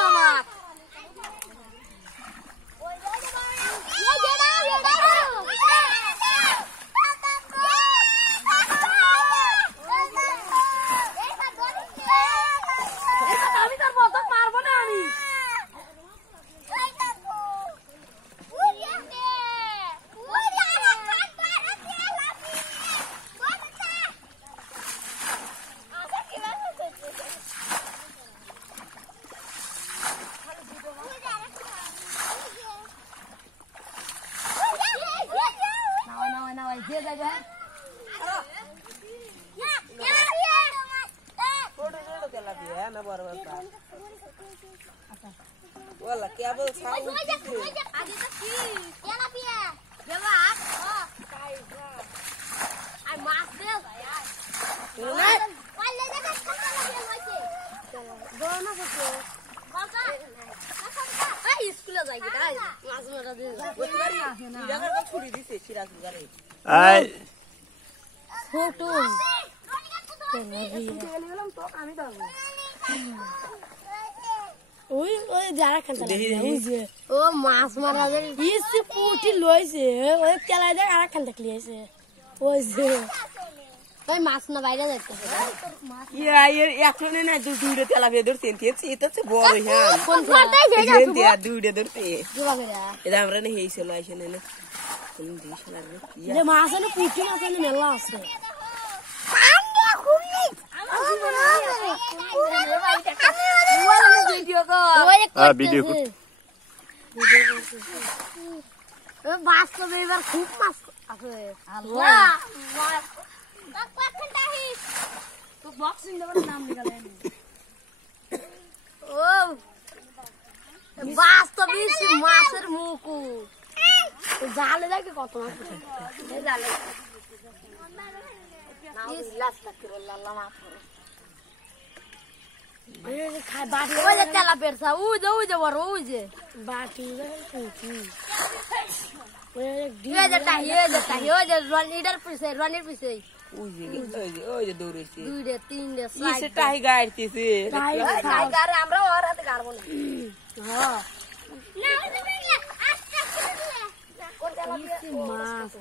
আমার আমি তার মতো পারবো না আমি Wala, kaya ba sa akin? যারা ও মাছ মারা পুটি লইছে ওই তেলাই দেখ আর খান থাকলি আছে ওই যে ওই মাছ না বাইরে যাইতে এখন না দুইটা তেলা বেয়ে ধরছে এটা হচ্ছে বড় হ্যাঁ দুইটা ধরছে এটা আমরা না হয়েছিল আসে না মাছ পুটি মাছ মেলা আছে বাস্তবে এবার খুব মাছ আছে বাস্তবে মাছের মুকুট জালে দেখে কত মাছ জালে তেলা পেরছা ওই যে বড় ওই যে বাটি রনির পিছে দুইটা তিনটা আমরা ওর হাতে গাড়বো না মাছ